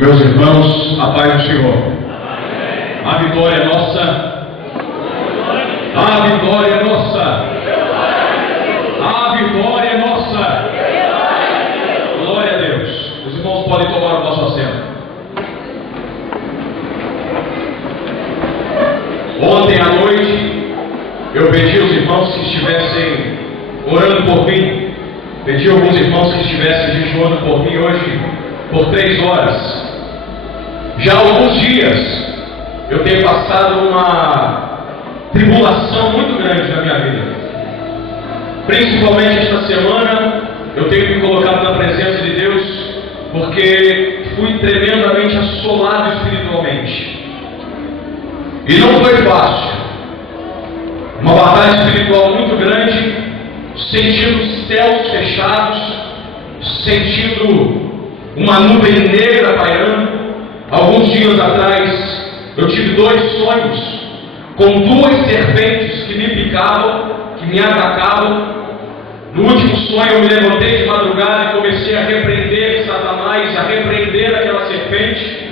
Meus irmãos, a paz do Senhor. Amém. A vitória é nossa. A vitória é nossa. A vitória é nossa. Glória a Deus. Os irmãos podem tomar o nosso assento. Ontem à noite, eu pedi aos irmãos que estivessem orando por mim. Pedi a alguns irmãos que estivessem jejuando por mim hoje por 3 horas. Já há alguns dias eu tenho passado uma tribulação muito grande na minha vida. Principalmente esta semana eu tenho me colocado na presença de Deus porque fui tremendamente assolado espiritualmente. E não foi fácil. Uma batalha espiritual muito grande, sentindo os céus fechados, sentindo uma nuvem negra pairando. Alguns dias atrás, eu tive 2 sonhos com 2 serpentes que me picavam, que me atacavam. No último sonho, eu me levantei de madrugada e comecei a repreender Satanás, a repreender aquela serpente.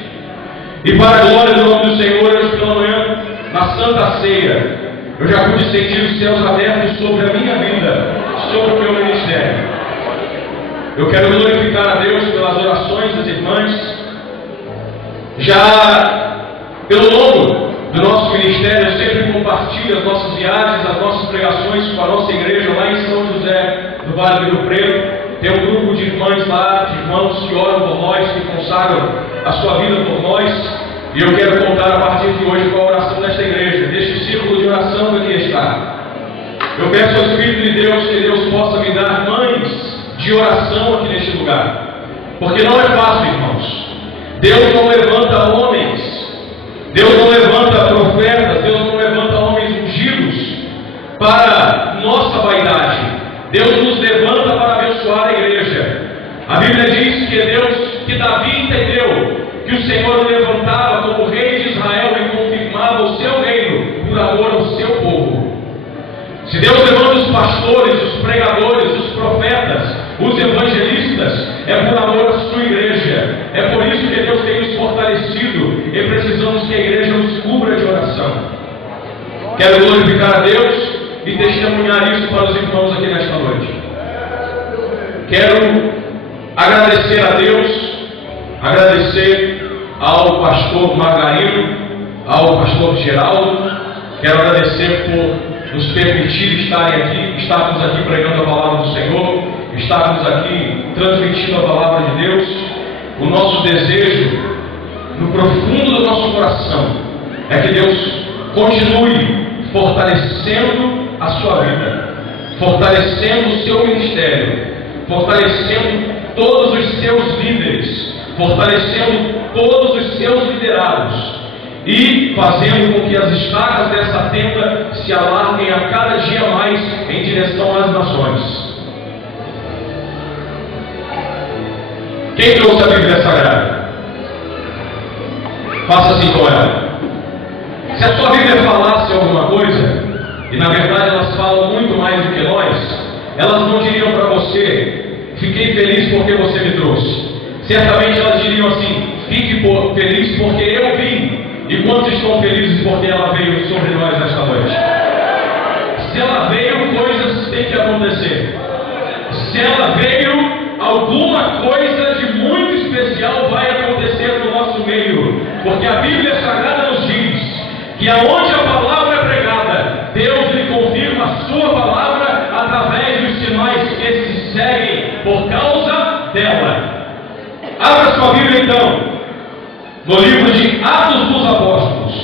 E para a glória do nome do Senhor, hoje pela manhã, na Santa Ceia, eu já pude sentir os céus abertos sobre a minha vida, sobre o meu ministério. Eu quero glorificar a Deus pelas orações das irmãs. Já pelo longo do nosso ministério, eu sempre compartilho as nossas viagens, as nossas pregações com a nossa igreja lá em São José, no Vale do Rio Preto. Tem um grupo de irmãs lá, de irmãos que oram por nós, que consagram a sua vida por nós. E eu quero contar a partir de hoje com a oração desta igreja, deste círculo de oração que aqui está. Eu peço ao Espírito de Deus que Deus possa me dar mães de oração aqui neste lugar. Porque não é fácil, irmãos. Deus não levanta homens, Deus não levanta profetas, Deus não levanta homens ungidos para nossa vaidade. Deus nos levanta para abençoar a igreja. A Bíblia diz que é Deus, que Davi entendeu que o Senhor o levantava como rei de Israel e confirmava o seu reino por amor ao seu povo. Se Deus levanta os pastores, os pregadores, os profetas, os evangelistas, é por amor à sua igreja. É por isso que Deus tem nos fortalecido e precisamos que a igreja nos cubra de oração. Quero glorificar a Deus e testemunhar isso para os irmãos aqui nesta noite. Quero agradecer a Deus, agradecer ao pastor Margarino, ao pastor Geraldo. Quero agradecer por nos permitir estarmos aqui pregando a palavra do Senhor, estarmos aqui transmitindo a palavra de Deus. O nosso desejo, no profundo do nosso coração, é que Deus continue fortalecendo a sua vida, fortalecendo o seu ministério, fortalecendo todos os seus líderes, fortalecendo todos os seus liderados e fazendo com que as estacas dessa tenda se alarguem a cada dia mais em direção às nações. Quem trouxe a Bíblia Sagrada? Faça assim com ela. Se a sua Bíblia falasse alguma coisa, e na verdade elas falam muito mais do que nós, elas não diriam para você: fiquei feliz porque você me trouxe. Certamente elas diriam assim: fique feliz porque eu vim. E quantos estão felizes porque ela veio sobre nós nesta noite? Se ela veio, coisas têm que acontecer. Se ela veio, alguma coisa de muito especial vai acontecer no nosso meio. Porque a Bíblia Sagrada nos diz que aonde a palavra é pregada, Deus lhe confirma a sua palavra através dos sinais que se seguem por causa dela. Abra sua Bíblia então no livro de Atos dos Apóstolos,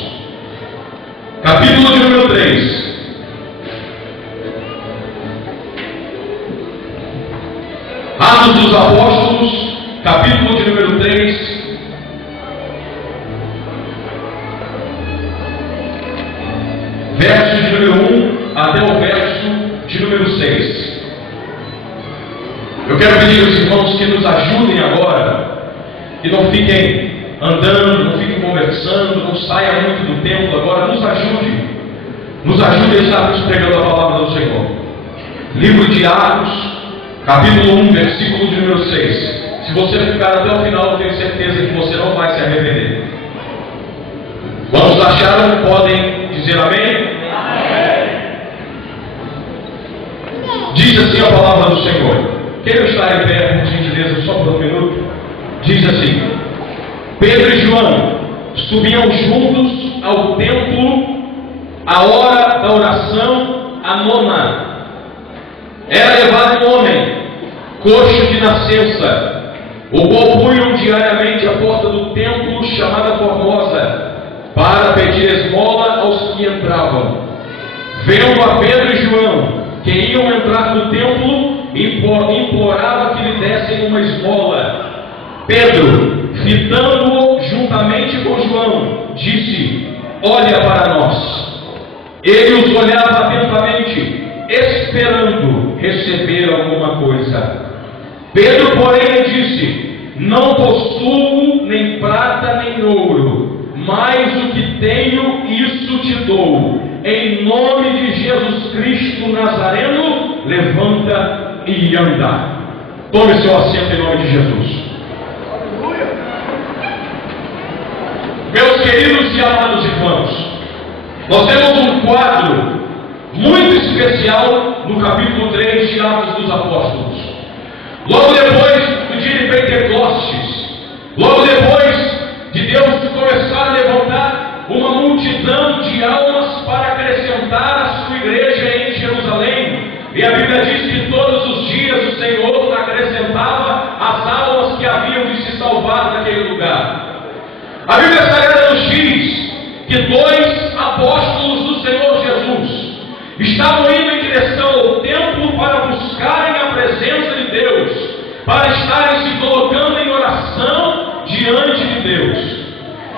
capítulo de número 3. Atos dos Apóstolos, capítulo de número 3. Verso de número 1 até o verso de número 6. Eu quero pedir aos irmãos que nos ajudem agora, que não fiquem andando, não fiquem conversando, não saia muito do templo agora. Nos ajude a estarmos pregando a palavra do Senhor. Livro de Atos, capítulo 1, versículo de número 6. Se você ficar até o final, eu tenho certeza que você não vai Quem não está em pé, por gentileza, só por um minuto, diz assim: Pedro e João subiam juntos ao templo à hora da oração, a nona. Era levado um homem, coxo de nascença, o qual punham diariamente à porta do templo chamada Formosa, para pedir esmola aos que entravam. Vendo a Pedro e João, que iam entrar no templo, implorava que lhe dessem uma esmola. Pedro, fitando-o juntamente com João, disse: olha para nós. Ele os olhava atentamente, esperando receber alguma coisa. Pedro, porém, disse: não possuo nem prata nem ouro, mas o que tenho, isso te dou. Em nome de Jesus Cristo Nazareno, levanta e anda. Tome seu assento em nome de Jesus. Meus queridos e amados irmãos, nós temos um quadro muito especial no capítulo 3 de Atos dos Apóstolos. Logo depois do dia de Pentecostes, logo depois de Deus começar a levantar uma multidão de almas para acrescentar a sua igreja em Jerusalém, e a Bíblia diz que todos os dias o Senhor acrescentava as almas que haviam de se salvar naquele lugar. A Bíblia Sagrada nos diz que 2 apóstolos do Senhor Jesus estavam indo em direção ao templo para buscarem a presença de Deus, para estarem se colocando em oração diante de Deus.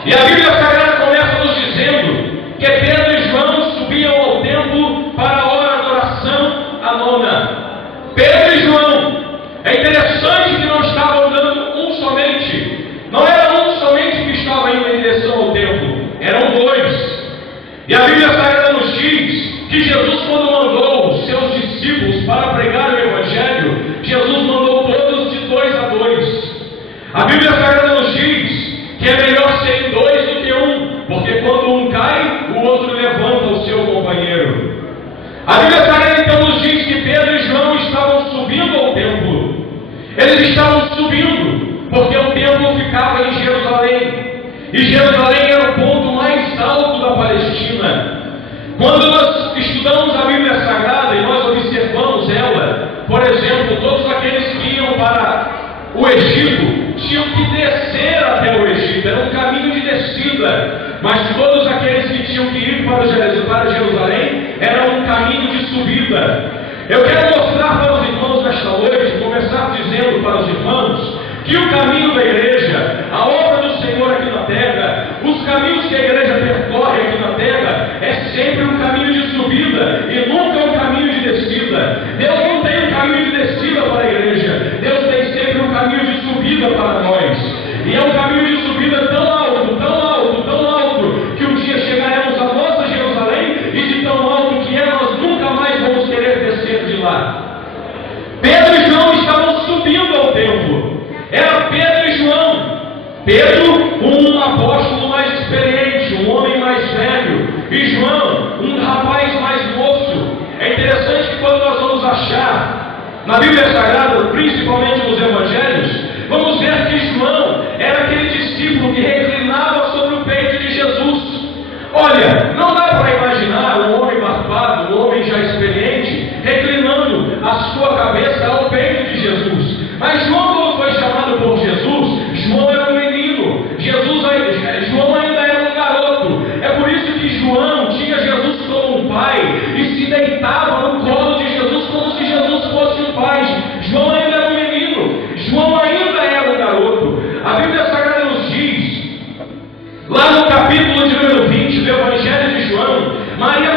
E a Bíblia Sagrada começa nos dizendo que Pedro e João subiam ao templo para a hora da oração, a nona. Pedro e João, é interessante que não estavam andando um somente, não era um somente que estava indo em direção ao templo, eram 2. E a Bíblia Sagrada nos diz que Jesus, quando mandou os seus discípulos para pregar o Evangelho, Jesus mandou todos de 2 a 2. A Bíblia Sagrada nos diz que é melhor serem 2 do que 1, porque quando um cai, o outro levanta o seu companheiro. A Bíblia Sagrada então nos diz que Pedro e João estavam subindo ao templo. Eles estavam subindo, porque o templo ficava em Jerusalém. E Jerusalém era o ponto mais alto da Palestina. Quando nós estudamos a Bíblia Sagrada e nós observamos ela, por exemplo, todos aqueles que iam para o Egito tinham que descer até o Egito, era um caminho de descida, mas todos aqueles que tinham que ir para Jerusalém era um caminho de subida. Eu quero mostrar para os irmãos nesta noite, começar dizendo para os irmãos, que o caminho da igreja, a obra do Senhor aqui na terra, os caminhos que a igreja percorre aqui na terra, é sempre um caminho de subida e nunca um caminho de descida. Deus não tem um caminho de descida para a igreja, Deus tem sempre um caminho de subida para nós. E é um caminho de subida tão alto, tão alto, tão alto, que um dia chegaremos à nossa Jerusalém, e de tão alto que é, nós nunca mais vamos querer descer de lá. Pedro e João estavam subindo ao templo. Era Pedro e João. Pedro, um apóstolo mais experiente, um homem mais velho, e João, um rapaz mais moço. É interessante que quando nós vamos achar na Bíblia Sagrada, principalmente nos Evangelhos, vamos ver que João era aquele discípulo que reclinava sobre o peito de Jesus. Olha, não dá para imaginar um homem barbado, um homem já experiente, reclinando a sua cabeça ao peito de Jesus. Mas João, quando foi chamado por Jesus, João era um menino. João ainda era um garoto. É por isso que João tinha Jesus como um pai e se deitava no colo de Jesus como se Jesus fosse um pai. João ainda era um menino. João ainda era um garoto. A Bíblia Sagrada nos diz, lá no capítulo de número 20 do Evangelho de João, Maria